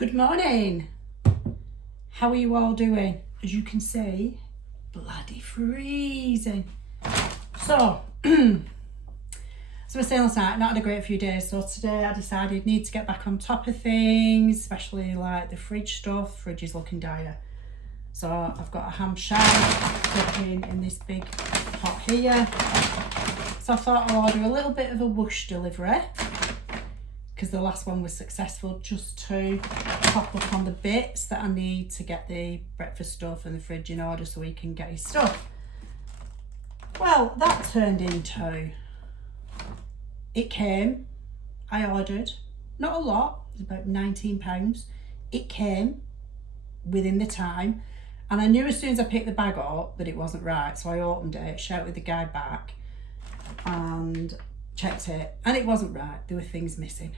Good morning. How are you all doing? As you can see, bloody freezing. So, as I was saying last night, not had a great few days. So today I decided I need to get back on top of things, especially like the fridge stuff. Fridge is looking dire. So I've got a ham shank cooking in this big pot here. So I thought I'll order a little bit of a whoosh delivery, because the last one was successful, just to top up on the bits that I need to get the breakfast stuff and the fridge in order so he can get his stuff. Well, that turned into, it came, I ordered, not a lot, it was about £19. It came within the time, and I knew as soon as I picked the bag up that it wasn't right, so I opened it, shouted the guy back and checked it, and it wasn't right. There were things missing.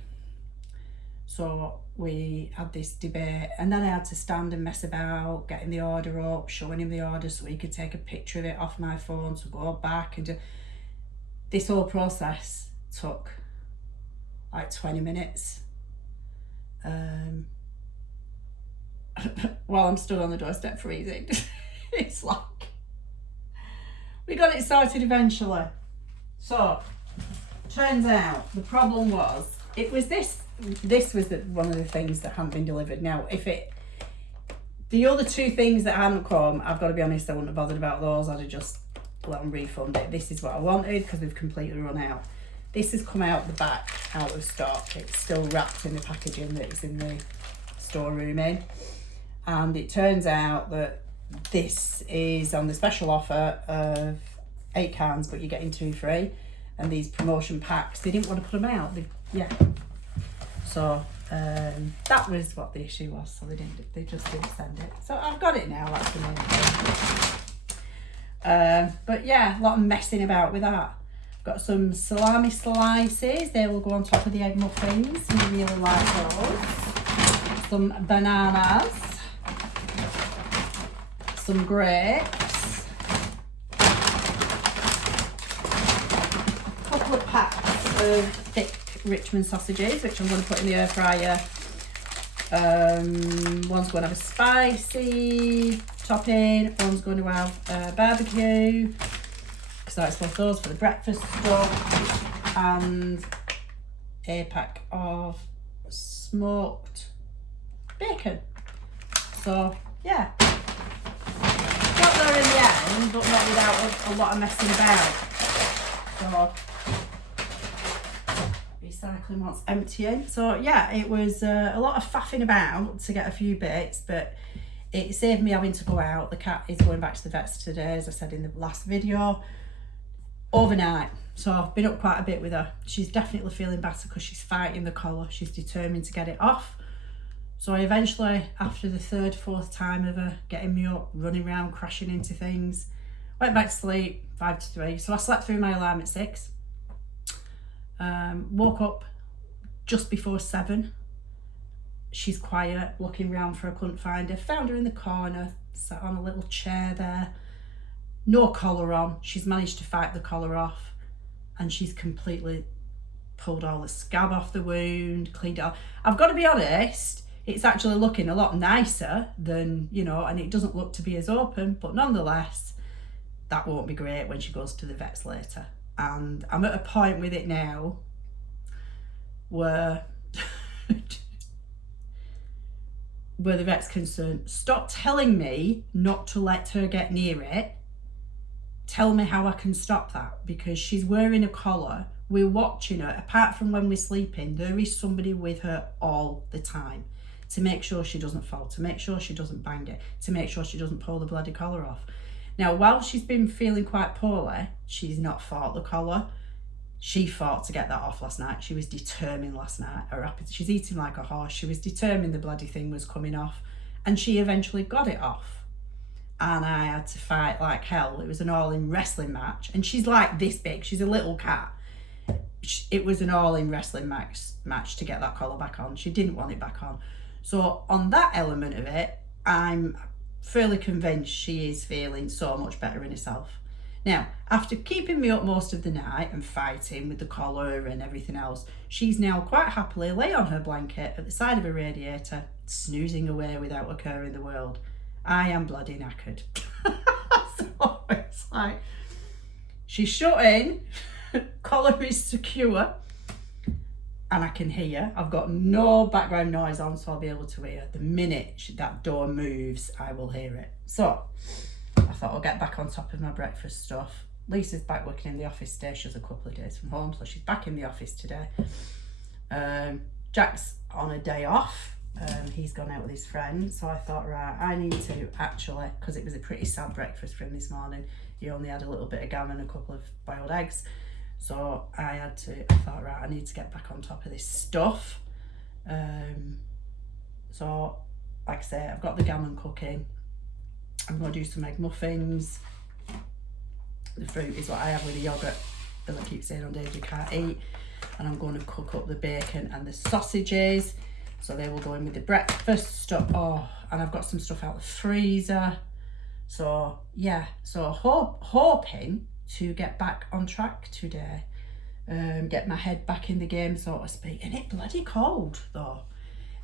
So we had this debate, and then I had to stand and mess about getting the order up, showing him the order so he could take a picture of it off my phone to go back and do. This whole process took like 20 minutes. While I'm stood on the doorstep freezing. It's like, we got it sorted eventually. So turns out the problem was, it was this was one of the things that hadn't been delivered. Now, the other two things that hadn't come, I've got to be honest, I wouldn't have bothered about those. I'd have just let them refund it. This is what I wanted, because we've completely run out. This has come out the back, out of stock. It's still wrapped in the packaging that it's in the storeroom in. And it turns out that this is on the special offer of 8 cans, but you're getting 2 free. And these promotion packs, they didn't want to put them out. So that was what the issue was. So they just didn't send it. So I've got it now. That's the main thing. But yeah, a lot of messing about with that. Got some salami slices. They will go on top of the egg muffins. You really like those. Some bananas. Some grapes. A couple of packs of thick Richmond sausages, which I'm going to put in the air fryer. One's going to have a spicy topping, one's going to have barbecue, because I suppose those for the breakfast stuff, and a pack of smoked bacon. So yeah, got there in the end, but not without a lot of messing about. So recycling what's emptying. So yeah, it was a lot of faffing about to get a few bits, but it saved me having to go out. The cat is going back to the vets today, as I said in the last video, overnight. So I've been up quite a bit with her. She's definitely feeling better because she's fighting the collar. She's determined to get it off. So I eventually, after the 3rd, 4th time of her getting me up, running around, crashing into things, went back to sleep, 5 to 3. So I slept through my alarm at 6. Woke up just before 7. She's quiet, looking around for her, couldn't find her. Found her in the corner, sat on a little chair there. No collar on. She's managed to fight the collar off, and she's completely pulled all the scab off the wound, cleaned it off. I've got to be honest, it's actually looking a lot nicer than, and it doesn't look to be as open, but nonetheless, that won't be great when she goes to the vets later. And I'm at a point with it now where where the vet's concerned. Stop telling me not to let her get near it. Tell me how I can stop that, because she's wearing a collar. We're watching her. Apart from when we're sleeping, there is somebody with her all the time to make sure she doesn't fall, to make sure she doesn't bang it, to make sure she doesn't pull the bloody collar off. Now, while she's been feeling quite poorly, she's not fought the collar. She fought to get that off last night. She was determined last night. She's eating like a horse. She was determined the bloody thing was coming off. And she eventually got it off. And I had to fight like hell. It was an all-in wrestling match. And she's like this big. She's a little cat. It was an all-in wrestling match to get that collar back on. She didn't want it back on. So on that element of it, I'm fairly convinced she is feeling so much better in herself. Now, after keeping me up most of the night and fighting with the collar and everything else, she's now quite happily lay on her blanket at the side of a radiator, snoozing away without a care in the world. I am bloody knackered. So it's like, she's shut in, collar is secure, and I can hear. I've got no background noise on, so I'll be able to hear. The minute that door moves, I will hear it. So I thought I'll get back on top of my breakfast stuff. Lisa's back working in the office today. She was a couple of days from home, so she's back in the office today. Jack's on a day off. He's gone out with his friend, so I thought, right, I need to actually, because it was a pretty sad breakfast for him this morning. He only had a little bit of gammon and a couple of boiled eggs. So I thought, right, I need to get back on top of this stuff. So, like I say, I've got the gammon cooking. I'm going to do some egg muffins. The fruit is what I have with the yoghurt, as I keep saying on days we can't eat. And I'm going to cook up the bacon and the sausages. So they will go in with the breakfast stuff. Oh, and I've got some stuff out of the freezer. So, yeah. So hoping to get back on track today. Get my head back in the game, so to speak. And it's bloody cold, though.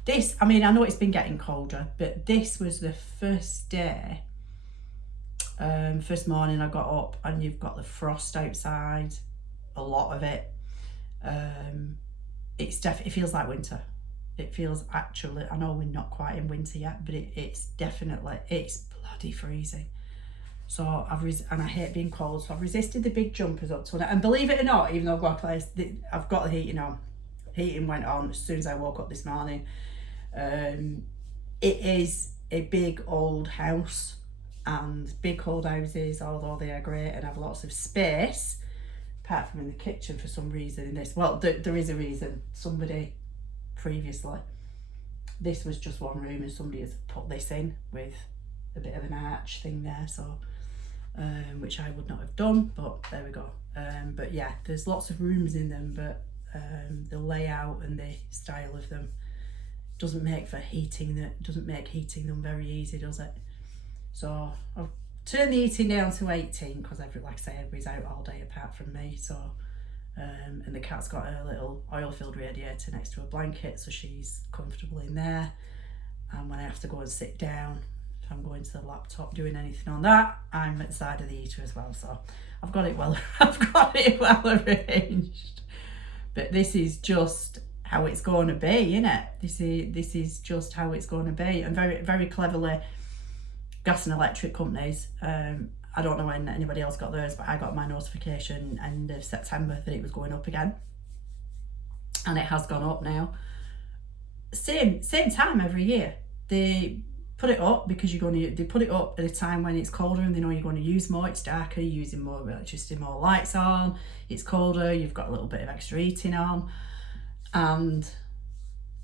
I know it's been getting colder, but this was the first day. First morning I got up and you've got the frost outside, a lot of it. It feels like winter. It feels actually, I know we're not quite in winter yet, but it's bloody freezing. So I hate being cold, so I've resisted the big jumpers up to it. And believe it or not, even though I've got the heating on. Heating went on as soon as I woke up this morning. It is a big old house, and big old houses, although they are great and have lots of space, apart from in the kitchen for some reason in this. Well, there is a reason. Somebody previously, this was just one room and somebody has put this in with a bit of an arch thing there, so which I would not have done, but there we go. But yeah, there's lots of rooms in them, but the layout and the style of them doesn't make heating them very easy, does it? So I've turned the heating down to 18 because everybody's out all day apart from me. So and the cat's got a little oil-filled radiator next to a blanket, so she's comfortable in there. And when I have to go and sit down, if I'm going to the laptop doing anything on that, I'm at the side of the heater as well. So I've got it well arranged. But this is just how it's going to be, isn't it? This is just how it's going to be, and very, very cleverly, gas and electric companies. I don't know when anybody else got theirs, but I got my notification end of September that it was going up again, and it has gone up now. Same time every year. They put it up because they put it up at a time when it's colder and they know you're going to use more. It's darker, you're using more electricity, more lights on. It's colder, you've got a little bit of extra heating on. And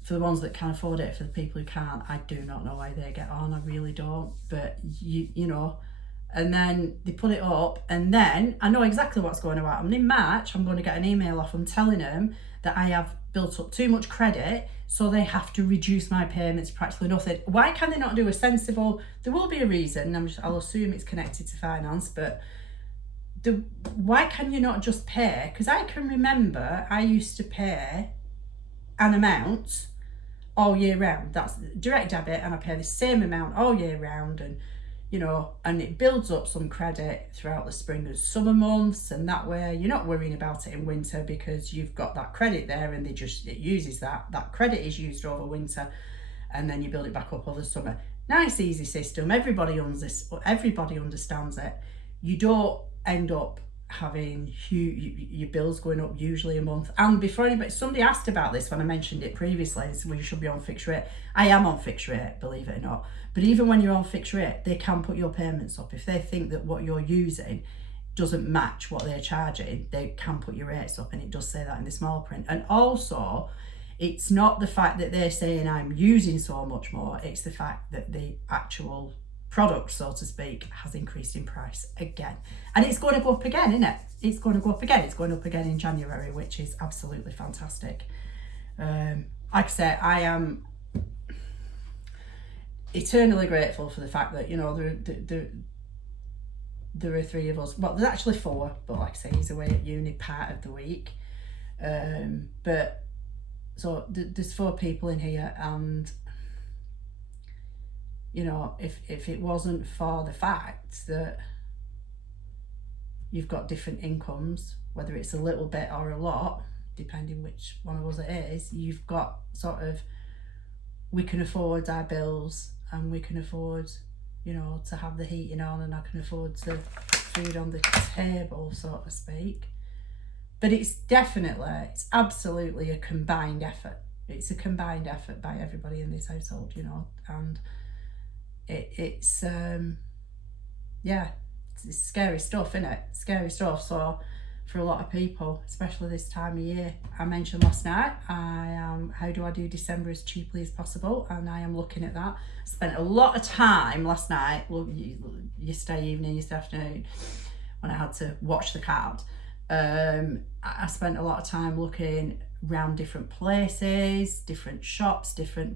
for the ones that can afford it, for the people who can't, I do not know why they get on. I really don't. But you know, and then they put it up, and then I know exactly what's going to happen. In March, I'm going to get an email off them telling them that I have built up too much credit, so they have to reduce my payments to practically nothing. Why can they not do a sensible? There will be a reason. I'll assume it's connected to finance, but why can you not just pay? Because I can remember I used to pay an amount all year round. That's direct debit, and I pay the same amount all year round, and you know, and it builds up some credit throughout the spring and summer months, and that way you're not worrying about it in winter because you've got that credit there, and it uses that credit is used over winter, and then you build it back up over summer. Nice easy system. Everybody understands it. You don't end up having your bills going up usually a month. And before somebody asked about this when I mentioned it previously, so you should be on fixed rate. I am on fixed rate, believe it or not. But even when you're on fixed rate, they can put your payments up. If they think that what you're using doesn't match what they're charging, they can put your rates up, and it does say that in the small print. And also, it's not the fact that they're saying I'm using so much more, it's the fact that the actual product, so to speak, has increased in price again. And it's going to go up again, isn't it? It's going to go up again. It's going up again in January, which is absolutely fantastic. Like I say, I am eternally grateful for the fact that, you know, there are 3 of us. Well, there's actually 4, but like I say, he's away at uni part of the week. But so there's 4 people in here, and you know, if it wasn't for the fact that you've got different incomes, whether it's a little bit or a lot, depending which one of us it is, you've got sort of, we can afford our bills, and we can afford, you know, to have the heating on, and I can afford to put food on the table, so to speak. But it's absolutely a combined effort. It's a combined effort by everybody in this household, you know, and it's scary stuff, isn't it? Scary stuff. So for a lot of people, especially this time of year, I mentioned last night, how do I do December as cheaply as possible? And I am looking at that. Spent a lot of time last night, yesterday evening, yesterday afternoon, when I had to watch the card. I spent a lot of time looking around different places, different shops, different